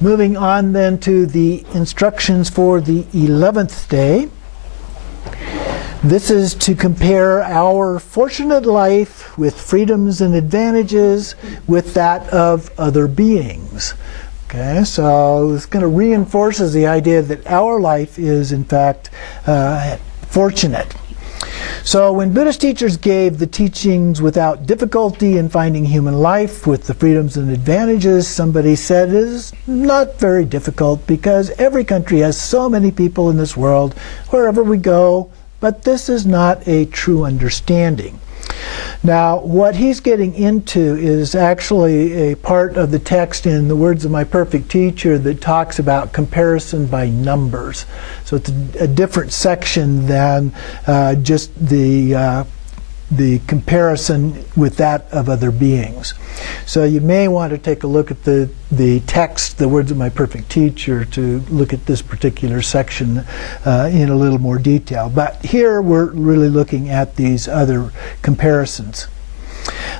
Moving on then to the instructions for the 11th day. This is to compare our fortunate life with freedoms and advantages with that of other beings. Okay, so this kind of reinforces the idea that our life is in fact fortunate. So when Buddhist teachers gave the teachings without difficulty in finding human life with the freedoms and advantages, somebody said it is not very difficult because every country has so many people in this world wherever we go, but this is not a true understanding. Now, what he's getting into is actually a part of the text in the Words of My Perfect Teacher that talks about comparison by numbers. So it's a different section than just the comparison with that of other beings. So you may want to take a look at the text, the Words of My Perfect Teacher, to look at this particular section in a little more detail. But here we're really looking at these other comparisons.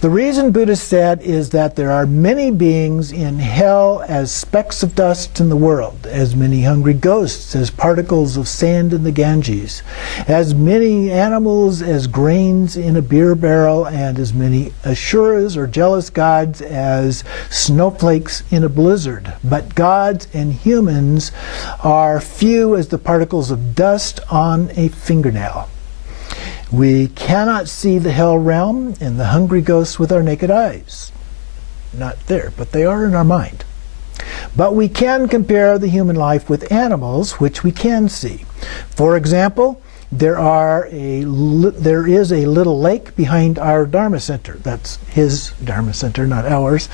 The reason Buddha said is that there are many beings in hell as specks of dust in the world, as many hungry ghosts as particles of sand in the Ganges, as many animals as grains in a beer barrel, and as many asuras or jealous gods as snowflakes in a blizzard. But gods and humans are few as the particles of dust on a fingernail. We cannot see the hell realm and the hungry ghosts with our naked eyes. Not there, but they are in our mind. But we can compare the human life with animals, which we can see. For example, there is a little lake behind our Dharma Center. That's his Dharma Center, not ours.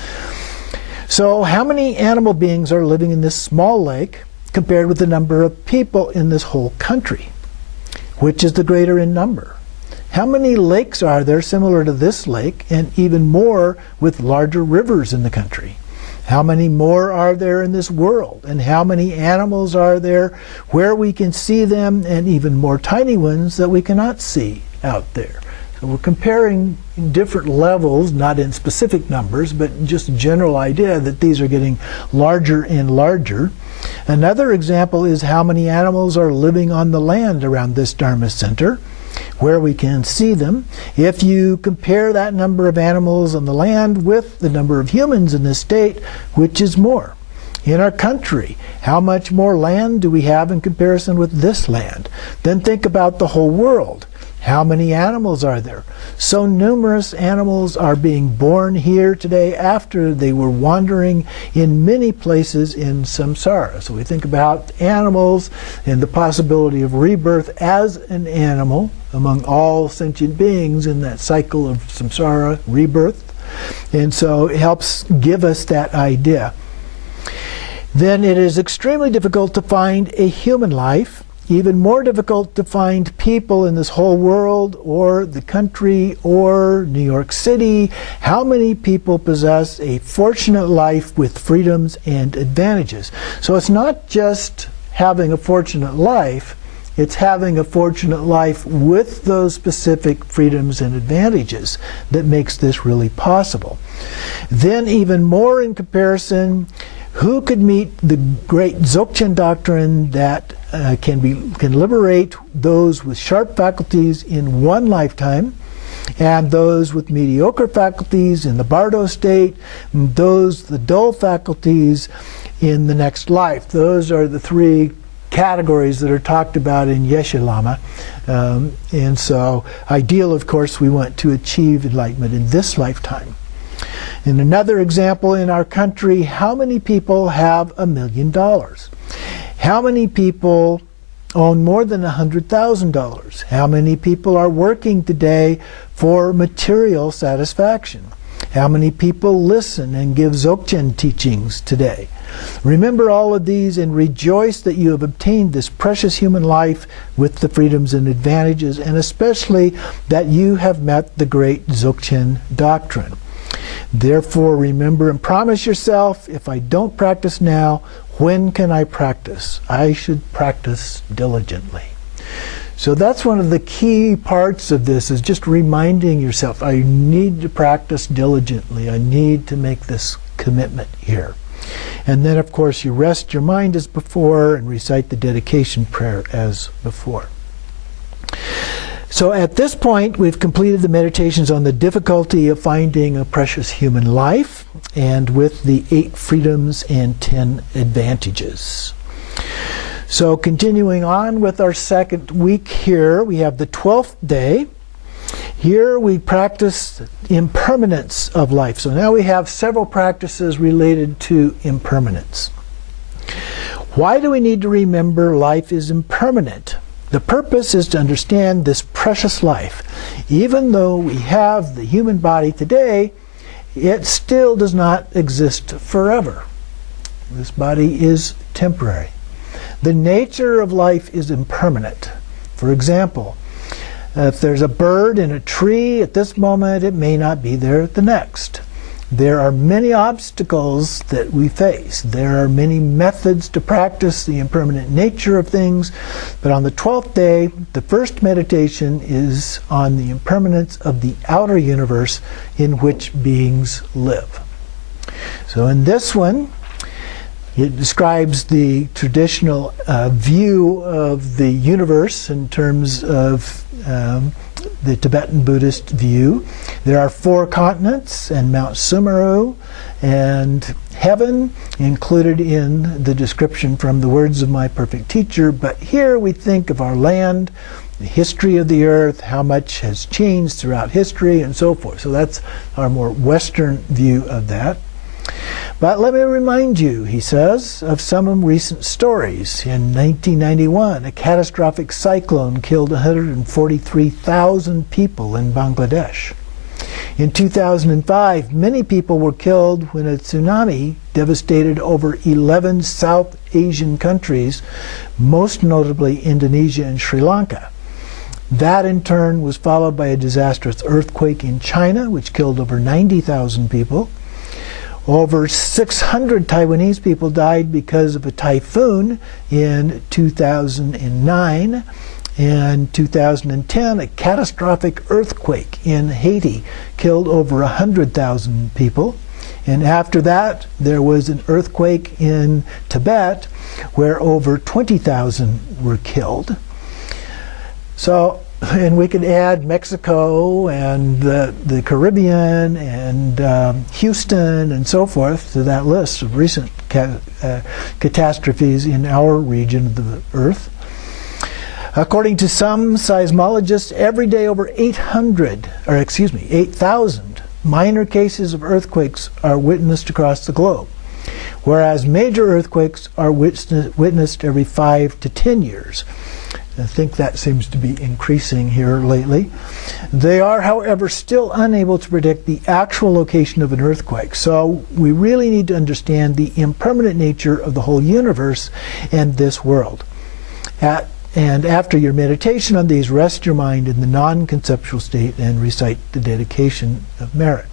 So how many animal beings are living in this small lake compared with the number of people in this whole country? Which is the greater in number? How many lakes are there similar to this lake, and even more with larger rivers in the country? How many more are there in this world? And how many animals are there where we can see them, and even more tiny ones that we cannot see out there? So we're comparing in different levels, not in specific numbers, but just a general idea that these are getting larger and larger. Another example is how many animals are living on the land around this Dharma Center, where we can see them. If you compare that number of animals on the land with the number of humans in this state, which is more? In our country, how much more land do we have in comparison with this land? Then think about the whole world. How many animals are there? So numerous animals are being born here today after they were wandering in many places in samsara. So we think about animals and the possibility of rebirth as an animal among all sentient beings in that cycle of samsara, rebirth. And so it helps give us that idea. Then it is extremely difficult to find a human life. Even more difficult to find people in this whole world or the country or New York City. How many people possess a fortunate life with freedoms and advantages? So it's not just having a fortunate life, it's having a fortunate life with those specific freedoms and advantages that makes this really possible. Then even more in comparison, who could meet the great Dzogchen doctrine that can liberate those with sharp faculties in one lifetime, and those with mediocre faculties in the Bardo state, and the dull faculties in the next life? Those are the three categories that are talked about in Yeshe Lama. And so, ideal, of course, we want to achieve enlightenment in this lifetime. In another example, in our country, how many people have $1 million? How many people own more than $100,000? How many people are working today for material satisfaction? How many people listen and give Dzogchen teachings today? Remember all of these and rejoice that you have obtained this precious human life with the freedoms and advantages, and especially that you have met the great Dzogchen doctrine. Therefore, remember and promise yourself, if I don't practice now, when can I practice? I should practice diligently. So that's one of the key parts of this, is just reminding yourself, I need to practice diligently. I need to make this commitment here. And then, of course, you rest your mind as before and recite the dedication prayer as before. So at this point, we've completed the meditations on the difficulty of finding a precious human life, and with the 8 freedoms and 10 advantages. So continuing on with our second week here, we have the 12th day. Here we practice impermanence of life. So now we have several practices related to impermanence. Why do we need to remember life is impermanent? The purpose is to understand this precious life. Even though we have the human body today, it still does not exist forever. This body is temporary. The nature of life is impermanent. For example, if there's a bird in a tree at this moment, it may not be there at the next. There are many obstacles that we face. There are many methods to practice the impermanent nature of things. But on the 12th day, the first meditation is on the impermanence of the outer universe in which beings live. So in this one, it describes the traditional view of the universe in terms of the Tibetan Buddhist view. There are 4 continents and Mount Sumeru and heaven included in the description from the words of my perfect teacher. But here we think of our land, the history of the earth, how much has changed throughout history, and so forth. So that's our more Western view of that. But let me remind you, he says, of some recent stories. In 1991, a catastrophic cyclone killed 143,000 people in Bangladesh. In 2005, many people were killed when a tsunami devastated over 11 South Asian countries, most notably Indonesia and Sri Lanka. That in turn was followed by a disastrous earthquake in China, which killed over 90,000 people. Over 600 Taiwanese people died because of a typhoon in 2009. In 2010, a catastrophic earthquake in Haiti killed over 100,000 people. And after that, there was an earthquake in Tibet where over 20,000 were killed. So, and we could add Mexico and the Caribbean and Houston and so forth to that list of recent catastrophes in our region of the earth. According to some seismologists, every day over 8,000 minor cases of earthquakes are witnessed across the globe, whereas major earthquakes are witnessed every 5 to 10 years. I think that seems to be increasing here lately. They are, however, still unable to predict the actual location of an earthquake. So we really need to understand the impermanent nature of the whole universe and this world. And after your meditation on these, rest your mind in the non-conceptual state and recite the dedication of merit.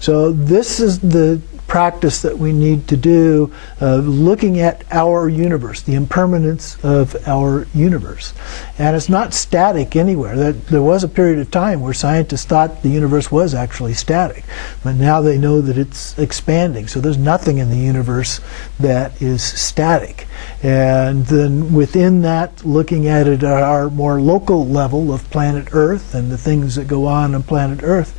So this is the practice that we need to do, looking at our universe, the impermanence of our universe. And it's not static anywhere. There was a period of time where scientists thought the universe was actually static, but now they know that it's expanding. So there's nothing in the universe that is static. And then within that, looking at it at our more local level of planet Earth and the things that go on planet Earth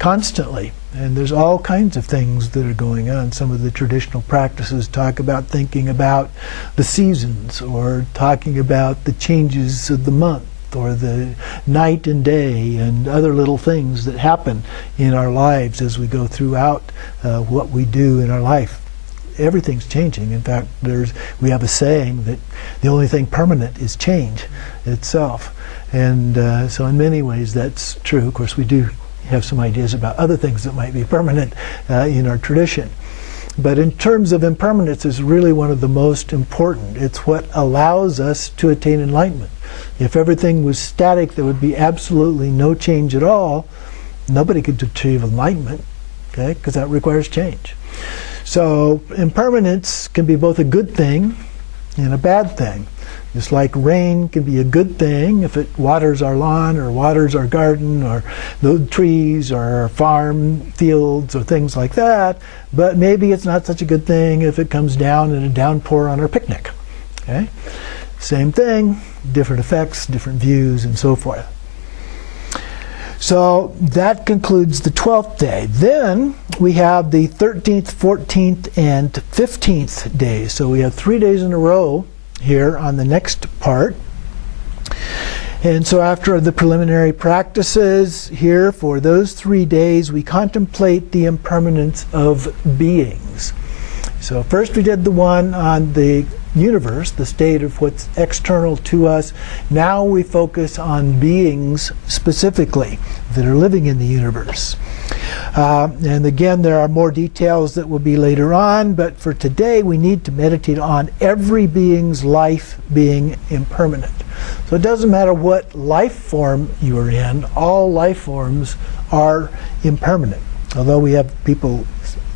constantly. And there's all kinds of things that are going on. Some of the traditional practices talk about thinking about the seasons, or talking about the changes of the month, or the night and day, and other little things that happen in our lives as we go throughout what we do in our life. Everything's changing. In fact, we have a saying that the only thing permanent is change itself. And so in many ways that's true. Of course, we do have some ideas about other things that might be permanent in our tradition. But in terms of impermanence, it's really one of the most important. It's what allows us to attain enlightenment. If everything was static, there would be absolutely no change at all. Nobody could achieve enlightenment, okay? Because that requires change. So impermanence can be both a good thing and a bad thing. Just like rain can be a good thing if it waters our lawn or waters our garden or the trees or our farm fields or things like that, but maybe it's not such a good thing if it comes down in a downpour on our picnic. Okay? Same thing, different effects, different views, and so forth. So that concludes the 12th day. Then we have the 13th, 14th, and 15th days. So we have 3 days in a row here on the next part. And so after the preliminary practices here for those 3 days, we contemplate the impermanence of beings. So first we did the one on the universe, the state of what's external to us. Now we focus on beings specifically that are living in the universe. And again, there are more details that will be later on, but for today we need to meditate on every being's life being impermanent. So it doesn't matter what life form you are in, all life forms are impermanent. Although we have people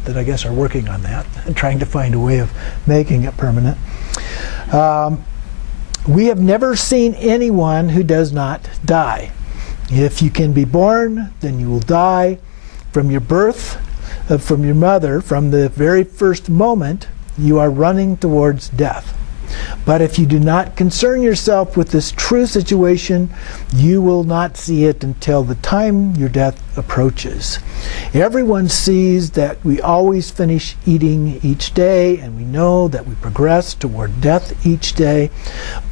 that I guess are working on that and trying to find a way of making it permanent. We have never seen anyone who does not die. If you can be born, then you will die. From your birth, from your mother, from the very first moment, you are running towards death. But if you do not concern yourself with this true situation, you will not see it until the time your death approaches. Everyone sees that we always finish eating each day, and we know that we progress toward death each day.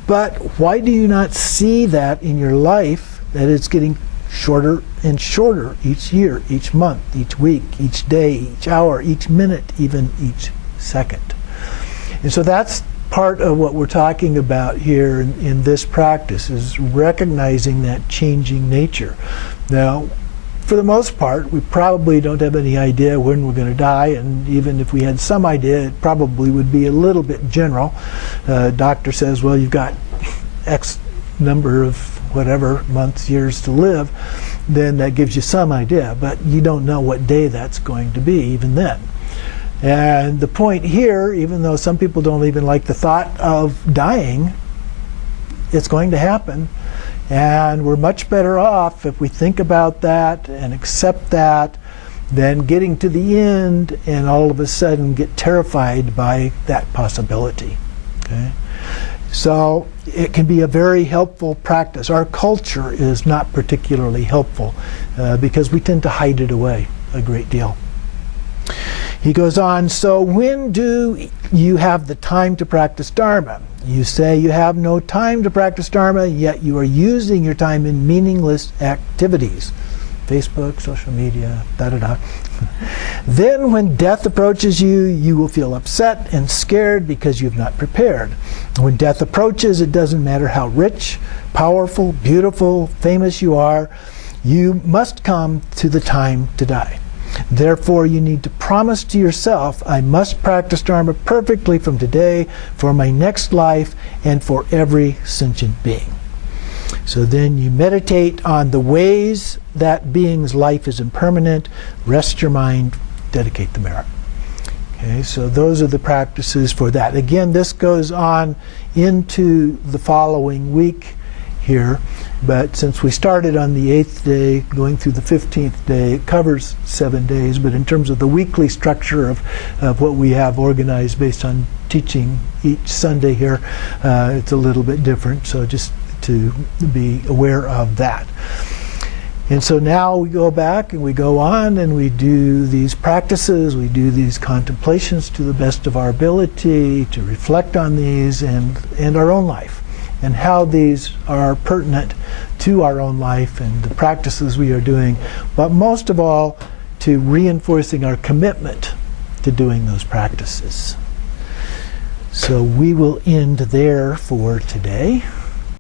But why do you not see that in your life, that it's getting shorter and shorter each year, each month, each week, each day, each hour, each minute, even each second? And so that's part of what we're talking about here in this practice, is recognizing that changing nature. Now, for the most part, we probably don't have any idea when we're going to die, and even if we had some idea, it probably would be a little bit general. Doctor says, well, you've got X number of whatever months, years to live, then that gives you some idea, but you don't know what day that's going to be even then. And the point here, even though some people don't even like the thought of dying, it's going to happen. And we're much better off if we think about that and accept that than getting to the end and all of a sudden get terrified by that possibility. Okay? So it can be a very helpful practice. Our culture is not particularly helpful because we tend to hide it away a great deal. He goes on, so when do you have the time to practice Dharma? You say you have no time to practice Dharma, yet you are using your time in meaningless activities. Facebook, social media, da-da-da. Then when death approaches you, you will feel upset and scared because you've not prepared. When death approaches, it doesn't matter how rich, powerful, beautiful, famous you are, you must come to the time to die. Therefore, you need to promise to yourself, I must practice Dharma perfectly from today, for my next life, and for every sentient being. So then you meditate on the ways that being's life is impermanent, rest your mind, dedicate the merit. Okay, so those are the practices for that. Again, this goes on into the following week here, but since we started on the 8th day, going through the 15th day, it covers 7 days, but in terms of the weekly structure of what we have organized based on teaching each Sunday here, it's a little bit different, so just to be aware of that. And so now we go back and we go on and we do these practices, we do these contemplations to the best of our ability to reflect on these and our own life, and how these are pertinent to our own life and the practices we are doing, but most of all to reinforcing our commitment to doing those practices. So we will end there for today.